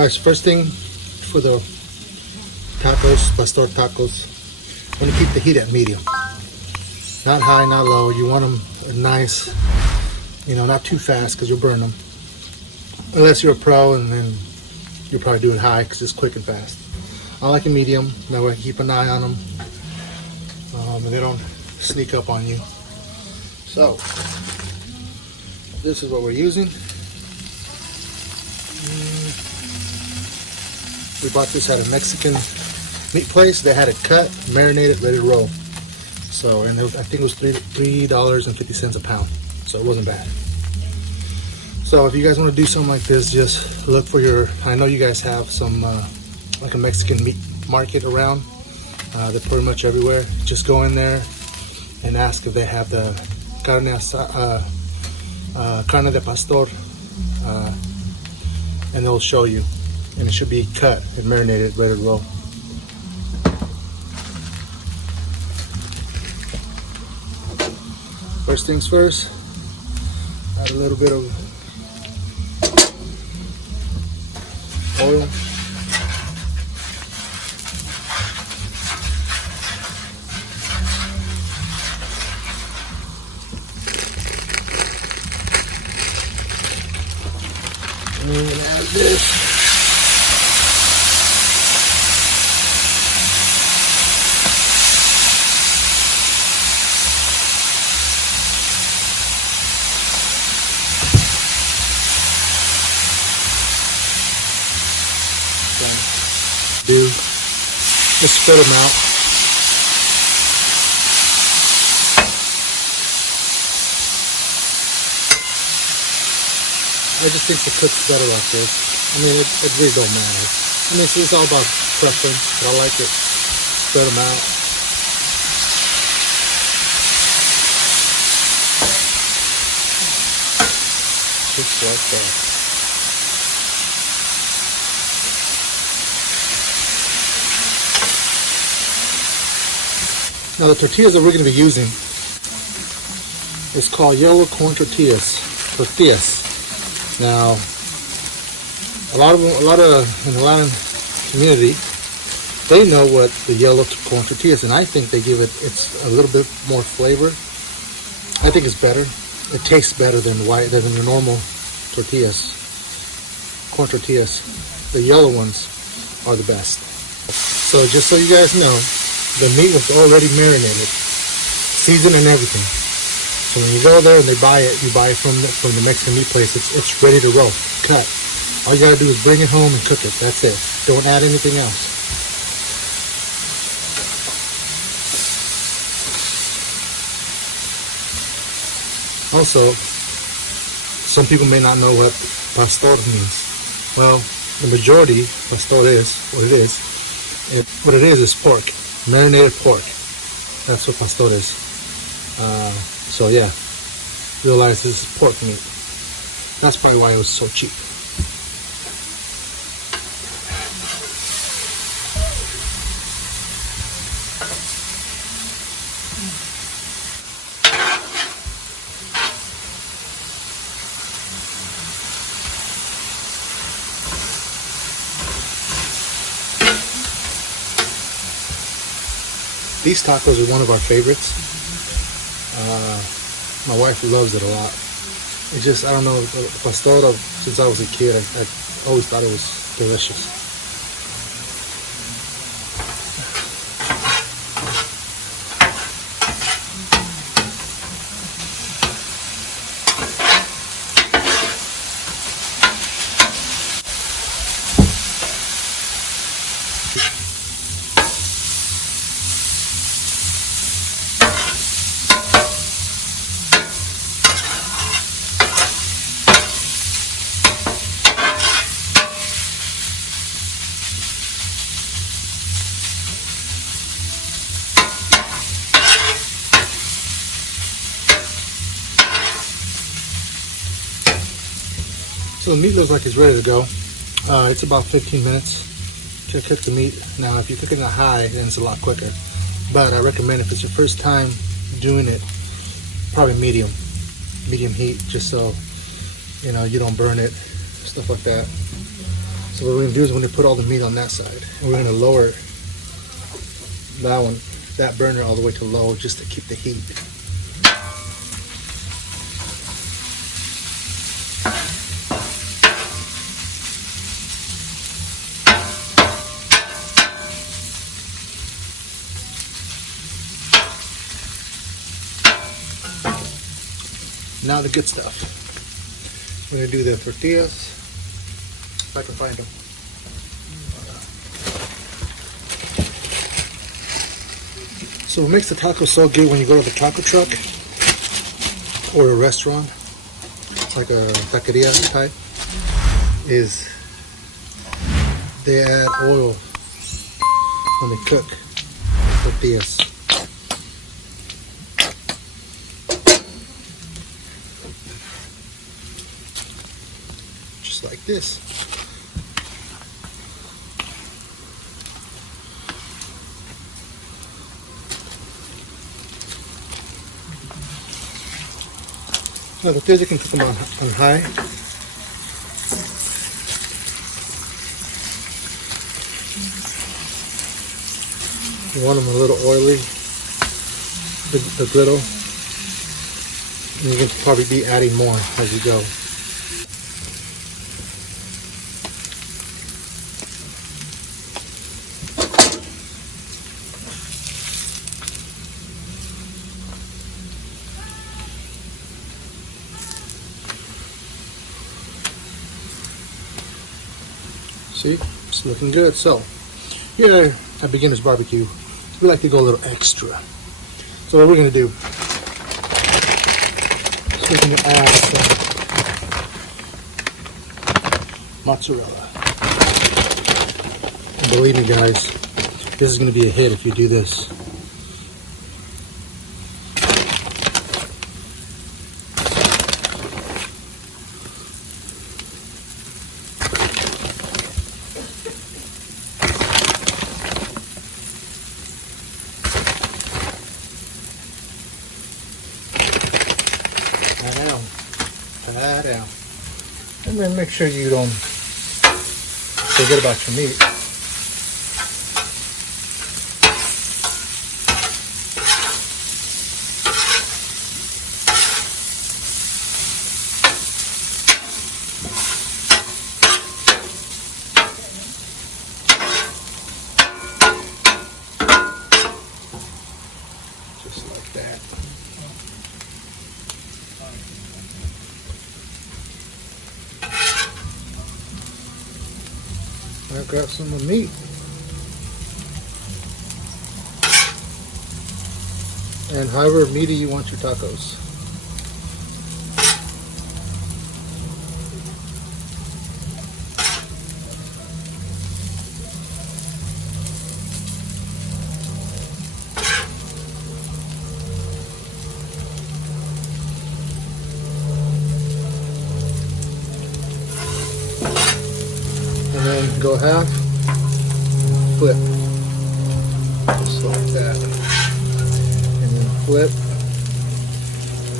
Alright, so first thing for the tacos, pastor tacos, I'm going to keep the heat at medium. Not high, not low. You want them nice, you know, not too fast because you'll burn them. Unless you're a pro, and then you'll probably do it high because it's quick and fast. I like a medium, that way I keep an eye on them and they don't sneak up on you. So, this is what we're using. We bought this at a Mexican meat place. They had it cut, marinated, ready to roll. So, and I think it was $3.50 a pound. So it wasn't bad. So if you guys want to do something like this, just look for I know you guys have some, like a Mexican meat market around. They're pretty much everywhere. Just go in there and ask if they have the carne de pastor, and they'll show you. And it should be cut and marinated, ready to roll. First things first, add a little bit of oil. And add this. Just spread them out. I just think it cooks better like this. I mean, it really don't matter. I mean, it's all about preference, but I like it. Spread them out. Just like that. Now the tortillas that we're going to be using is called yellow corn tortillas. Now, a lot of in the Latin community, they know what the yellow corn tortillas, and I think they give it's a little bit more flavor. I think it's better. It tastes better than the normal tortillas, corn tortillas. The yellow ones are the best. So just so you guys know, the meat was already marinated, seasoned and everything. So when you go there and they buy it, you buy it from the Mexican meat place. It's ready to roll, cut. All you gotta do is bring it home and cook it. That's it. Don't add anything else. Also, some people may not know what pastor means. Well, the majority, pastor is what it is. What it is pork. Marinated pork. That's what pastor is. So yeah, realize this is pork meat. That's probably why it was so cheap. These tacos are one of our favorites. My wife loves it a lot. It just, I don't know, pastor, since I was a kid, I always thought it was delicious. So the meat looks like it's ready to go. It's about 15 minutes to cook the meat. Now if you're cooking it high, then it's a lot quicker. But I recommend if it's your first time doing it, probably medium heat, just so you know you don't burn it, stuff like that. So what we're gonna do is we're gonna put all the meat on that side, and we're gonna lower that burner all the way to low just to keep the heat. Now the good stuff. We're gonna do the tortillas. If I can find them. So what makes the tacos so good when you go to the taco truck or a restaurant, it's like a taqueria type, is they add oil when they cook tortillas. Just like this. Now the things you can put them on high. You want them a little oily, the griddle. And you can probably be adding more as you go. See, it's looking good. So here at Beginner's Barbecue, we like to go a little extra. So what we're gonna do is we're gonna add some mozzarella. And believe me guys, this is gonna be a hit if you do this. Down. And then make sure you don't forget about your meat. Just like that. I've got some meat. And however meaty you want your tacos. And then go half, flip, just like that, and then flip,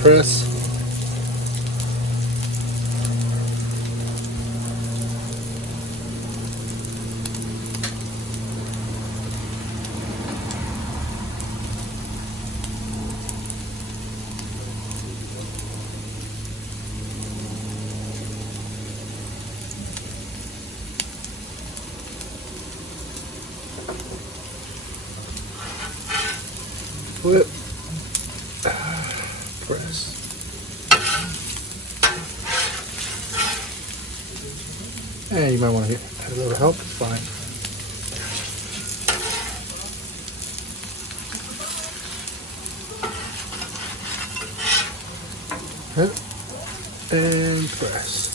press, flip, press. And you might want to get a little help, it's fine. And press.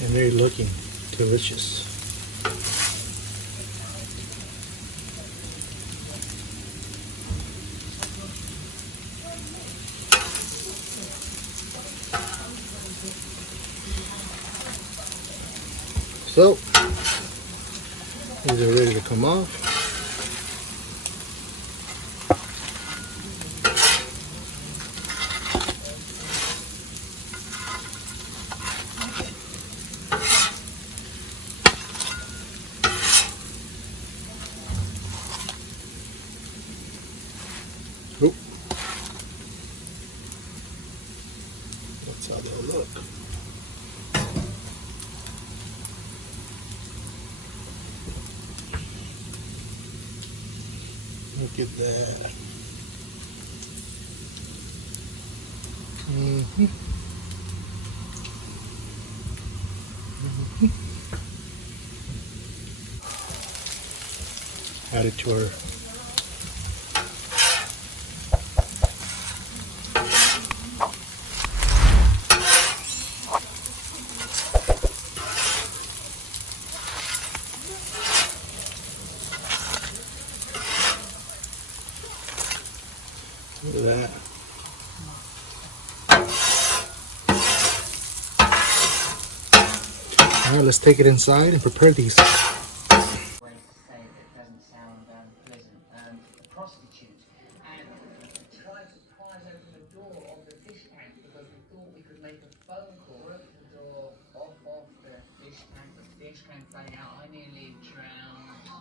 And they're looking delicious. So, here's Sometimes they're ready to come off. Oop. That's how they'll look. Look at that. Add it to our look at that. All right, let's take it inside and prepare these.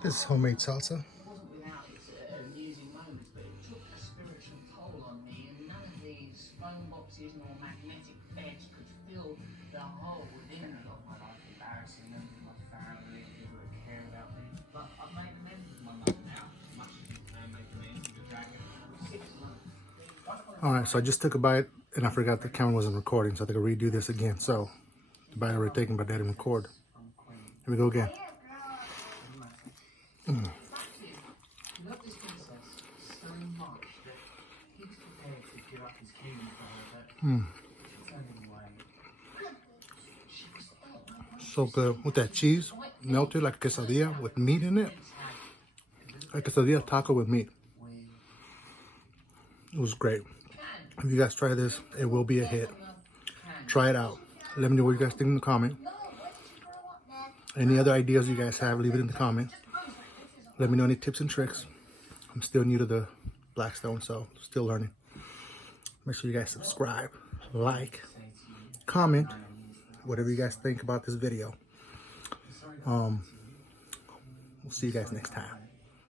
This is homemade salsa. All right, so I just took a bite and I forgot the camera wasn't recording, so I think I'll redo this again. So the bite I already taken, but I didn't record. Here we go again. So good with that cheese melted like a quesadilla with meat in it. Like a quesadilla taco with meat. It was great. If you guys try this, it will be a hit. Try it out. Let me know what you guys think in the comment. Any other ideas you guys have, leave it in the comment. Let me know any tips and tricks. I'm still new to the Blackstone, so still learning. Make sure you guys subscribe, like, comment, whatever you guys think about this video. We'll see you guys next time.